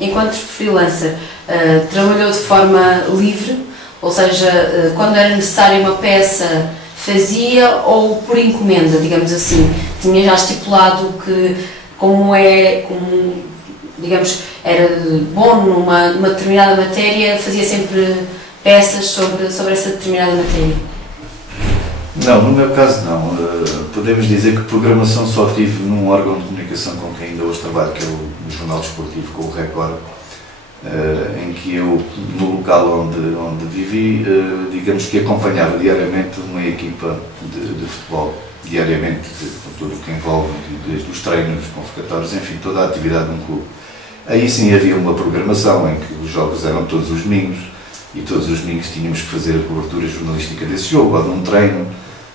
enquanto freelancer, trabalhou de forma livre, ou seja, quando era necessária uma peça fazia, ou por encomenda, digamos assim? Tinha já estipulado que, digamos, era bom numa determinada matéria, fazia sempre peças sobre essa determinada matéria? Não, no meu caso não. Podemos dizer que programação só tive num órgão de comunicação com quem ainda hoje trabalho, que é o Jornal Desportivo, com o Record, em que eu, no local onde vivi, digamos que acompanhava diariamente uma equipa de futebol, diariamente, com tudo o que envolve, desde os treinos, convocatórios, enfim, toda a atividade de um clube. Aí sim havia uma programação em que os jogos eram todos os domingos, e todos os domingos tínhamos que fazer a cobertura jornalística desse jogo, ou de um treino.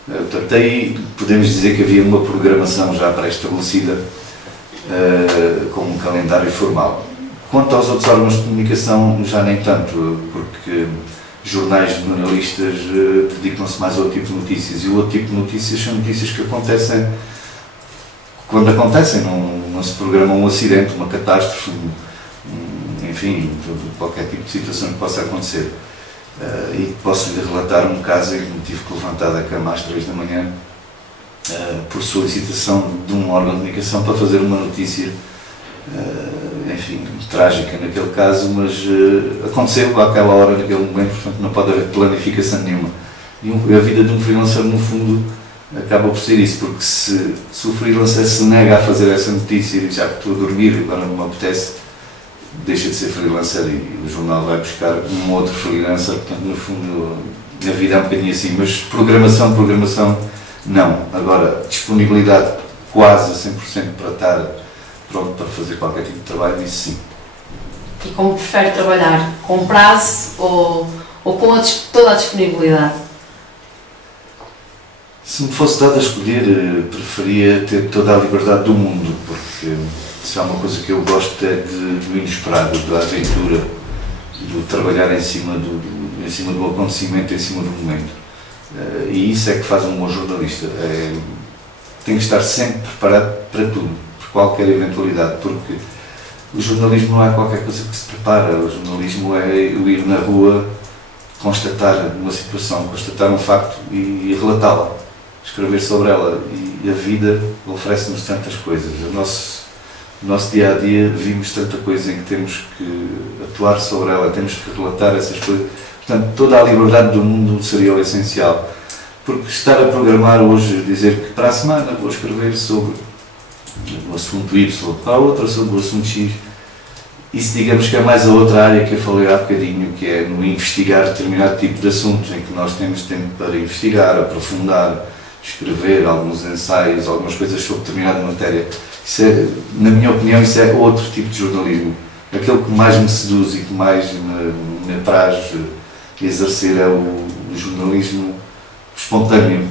Portanto, aí podemos dizer que havia uma programação já pré-estabelecida, com um calendário formal. Quanto aos outros órgãos de comunicação, já nem tanto, porque jornais jornalistas dedicam-se mais a outro tipo de notícias, e o outro tipo de notícias são notícias que acontecem quando acontecem, não se programa um acidente, uma catástrofe, enfim, qualquer tipo de situação que possa acontecer. E posso-lhe relatar um caso em que me tive que levantar da cama às 3 da manhã por solicitação de um órgão de comunicação para fazer uma notícia, enfim, trágica naquele caso, mas aconteceu àquela hora, naquele momento, portanto não pode haver planificação nenhuma. E a vida de um freelancer, no fundo, acaba por ser isso, porque se o freelancer se nega a fazer essa notícia e diz, já que estou a dormir e agora não me apetece, deixa de ser freelancer e o jornal vai buscar um outro freelancer. Portanto, no fundo, a vida é um bocadinho assim, mas programação, não. Agora, disponibilidade quase a 100% para estar pronto para fazer qualquer tipo de trabalho, isso sim. E como prefere trabalhar? Com prazo ou com toda a disponibilidade? Se me fosse dado a escolher, preferia ter toda a liberdade do mundo, porque se há uma coisa que eu gosto é do inesperado, da aventura, do trabalhar em cima do acontecimento, em cima do momento. E isso é que faz um bom jornalista. Tem que estar sempre preparado para tudo, para qualquer eventualidade, porque o jornalismo não é qualquer coisa que se prepara. O jornalismo é eu ir na rua, constatar uma situação, constatar um facto e relatá-la, escrever sobre ela. E a vida oferece-nos tantas coisas. No nosso dia a dia vimos tanta coisa em que temos que atuar sobre ela, temos que relatar essas coisas. Portanto, toda a liberdade do mundo seria o essencial. Porque estar a programar hoje, dizer que para a semana vou escrever sobre o assunto Y, para a outra sobre o assunto X, isso digamos que é mais a outra área que eu falei há bocadinho, que é no investigar determinado tipo de assuntos, em que nós temos tempo para investigar, aprofundar, escrever alguns ensaios, algumas coisas sobre determinada matéria. Isso é, na minha opinião, isso é outro tipo de jornalismo. Aquele que mais me seduz e que mais me apraz exercer é o jornalismo espontâneo,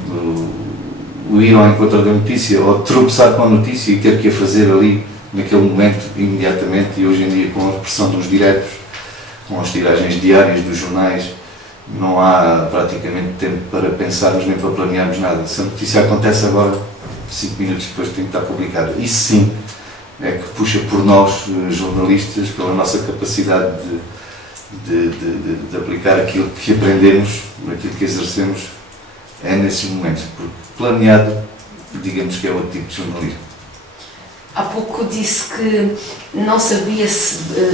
o ir ao encontro da notícia, ou tropeçar com a notícia e ter que a fazer ali, naquele momento, imediatamente. E hoje em dia, com a pressão dos diretos, com as tiragens diárias dos jornais, não há praticamente tempo para pensarmos nem para planearmos nada. Se a notícia acontece agora, 5 minutos depois tem que estar publicada. Isso sim é que puxa por nós, jornalistas, pela nossa capacidade de aplicar aquilo que aprendemos, aquilo que exercemos, é nesses momentos, porque planeado, digamos que é outro tipo de jornalismo. Há pouco disse que não sabia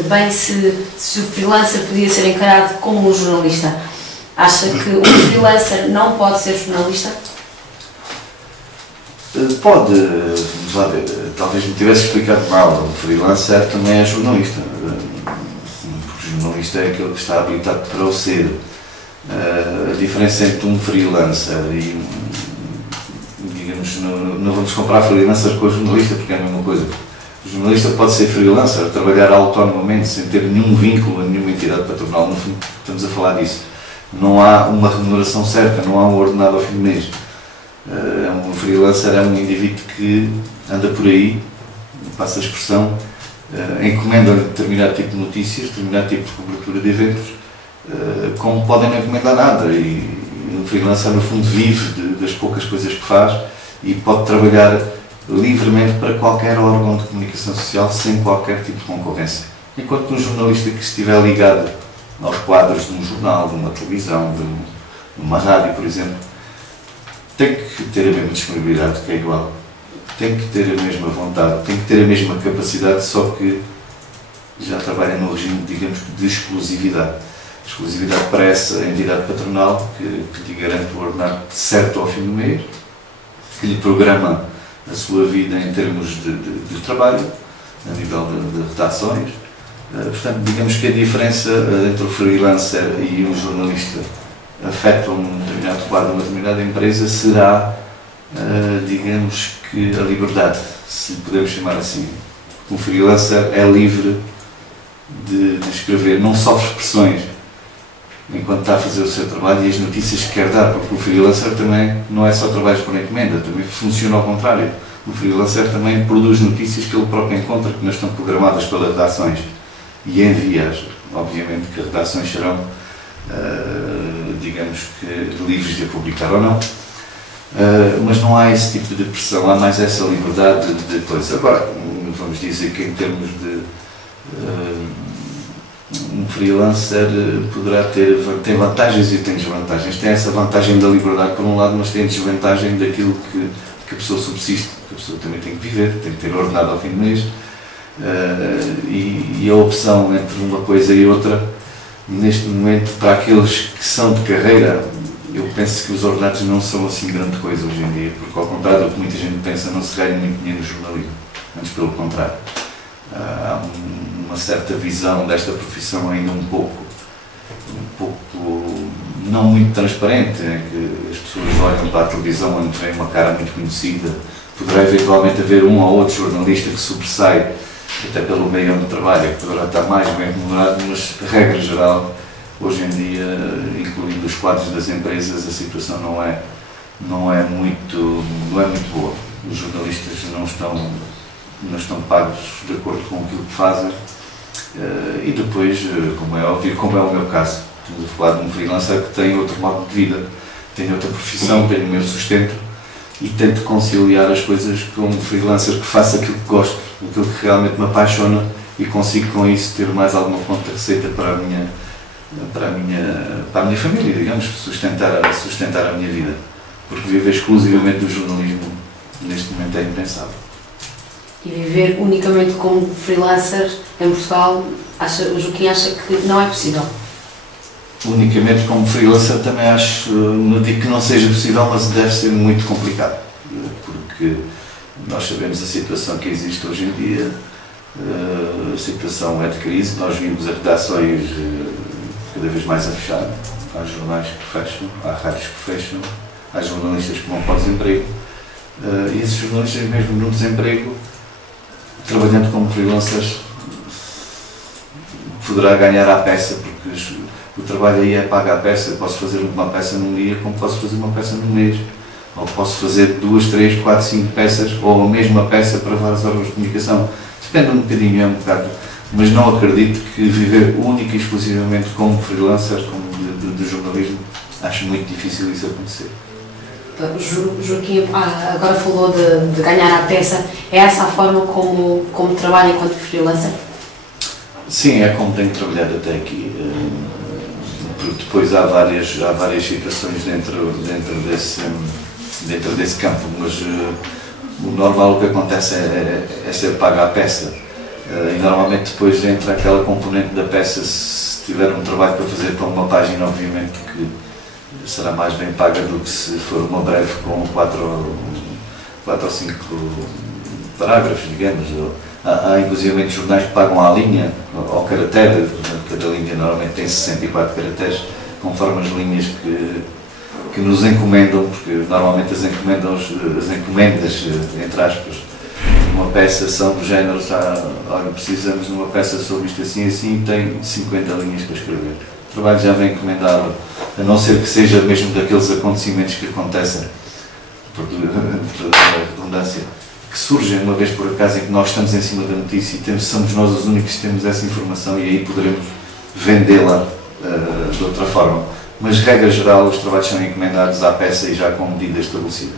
bem se o freelancer podia ser encarado como um jornalista. Acha que um freelancer não pode ser jornalista? Pode, vamos lá ver, talvez me tivesse explicado mal. O freelancer também é jornalista, porque o jornalista é aquele que está habilitado para o ser. A diferença entre um freelancer e, digamos, não vamos comparar freelancer com o jornalista, porque é a mesma coisa. O jornalista pode ser freelancer, trabalhar autonomamente, sem ter nenhum vínculo a nenhuma entidade patronal. No fundo, estamos a falar disso. Não há uma remuneração certa, não há um ordenado ao fim do mês. Um freelancer é um indivíduo que anda por aí, passa a expressão, encomenda determinado tipo de notícias, determinado tipo de cobertura de eventos, como podem não encomendar nada. E o freelancer, no fundo, vive das poucas coisas que faz e pode trabalhar livremente para qualquer órgão de comunicação social sem qualquer tipo de concorrência. enquanto que um jornalista que estiver ligado aos quadros de um jornal, de uma televisão, de uma rádio, por exemplo, tem que ter a mesma disponibilidade, que é igual, tem que ter a mesma vontade, tem que ter a mesma capacidade, só que já trabalha no regime, digamos, de exclusividade. Exclusividade para essa entidade patronal que lhe garante o ordenado certo ao fim do mês, que lhe programa a sua vida em termos de trabalho, a nível de redações. Portanto, digamos que a diferença entre o freelancer e o jornalista afeta um determinado quadro, uma determinada empresa, será, digamos que, a liberdade, se podemos chamar assim. O freelancer é livre de escrever, não sofre pressões enquanto está a fazer o seu trabalho e as notícias que quer dar, porque o freelancer também não é só trabalhos por encomenda, também funciona ao contrário. O freelancer também produz notícias que ele próprio encontra, que não estão programadas pelas redações, e envia-as. Obviamente que as redações serão, digamos que, livres de a publicar ou não, mas não há esse tipo de pressão, há mais essa liberdade de coisa. Agora, vamos dizer que em termos de um freelancer poderá tem vantagens e tem desvantagens. Tem essa vantagem da liberdade por um lado, mas tem a desvantagem daquilo que a pessoa subsiste, que a pessoa também tem que viver, tem que ter ordenado ao fim do mês, e a opção entre uma coisa e outra, neste momento, para aqueles que são de carreira, eu penso que os ordenados não são assim grande coisa hoje em dia, porque ao contrário do que muita gente pensa, não se ganha muito dinheiro no jornalismo, antes pelo contrário. Há uma certa visão desta profissão ainda um pouco não muito transparente, em que as pessoas olham para a televisão onde vem uma cara muito conhecida. Poderá eventualmente haver um ou outro jornalista que sobressai, até pelo meio onde trabalha, que poderá estar mais bem remunerado, mas, regra geral, hoje em dia, incluindo os quadros das empresas, a situação não é muito boa. Os jornalistas não estão pagos de acordo com aquilo que fazem, e depois, como é óbvio, como é o meu caso, estamos a falar de um freelancer que tem outro modo de vida, tem outra profissão, tem o meu sustento, e tento conciliar as coisas com um freelancer que faça aquilo que gosto, aquilo que realmente me apaixona, e consigo com isso ter mais alguma fonte de receita para a minha família, digamos, sustentar a minha vida, porque viver exclusivamente do jornalismo neste momento é impensável. E viver unicamente como freelancer em Portugal, o Joaquim acha que não é possível? Unicamente como freelancer também acho, não digo que não seja possível, mas deve ser muito complicado, porque nós sabemos a situação que existe hoje em dia, a situação é de crise, nós vimos as redações cada vez mais a fechar, há jornais que fecham, há rádios que fecham, há jornalistas que vão para o desemprego, e esses jornalistas mesmo no desemprego, trabalhando como freelancers, poderá ganhar à peça, porque o trabalho aí é pago à peça. Eu posso fazer uma peça num dia, como posso fazer uma peça num mês, ou posso fazer 2, 3, 4, 5 peças, ou a mesma peça para vários órgãos de comunicação. Depende um bocadinho, é um bocado, mas não acredito que viver única e exclusivamente como freelancer, como de jornalismo, acho muito difícil isso acontecer. Joaquim, agora falou de ganhar à peça. É essa a forma como trabalha enquanto freelancer? Sim, é como tenho trabalhado até aqui. Porque depois há várias situações dentro desse campo, mas o normal, o que acontece é ser pago à peça. E normalmente depois entra aquela componente da peça, se tiver um trabalho para fazer para uma página, obviamente que será mais bem paga do que se for uma breve com 4 ou 5 parágrafos, digamos. Há inclusive jornais que pagam à linha, ao caractere, cada linha normalmente tem 64 caracteres, conforme as linhas que nos encomendam, porque normalmente as encomendas, entre aspas, uma peça são do género, olha, precisamos de uma peça sobre isto assim assim, tem 50 linhas para escrever. O trabalho já vem encomendado, a não ser que seja mesmo daqueles acontecimentos que acontecem, por redundância, que surgem uma vez por acaso em que nós estamos em cima da notícia e somos nós os únicos que temos essa informação, e aí poderemos vendê-la de outra forma. Mas, regra geral, os trabalhos são encomendados à peça e já com medida estabelecida.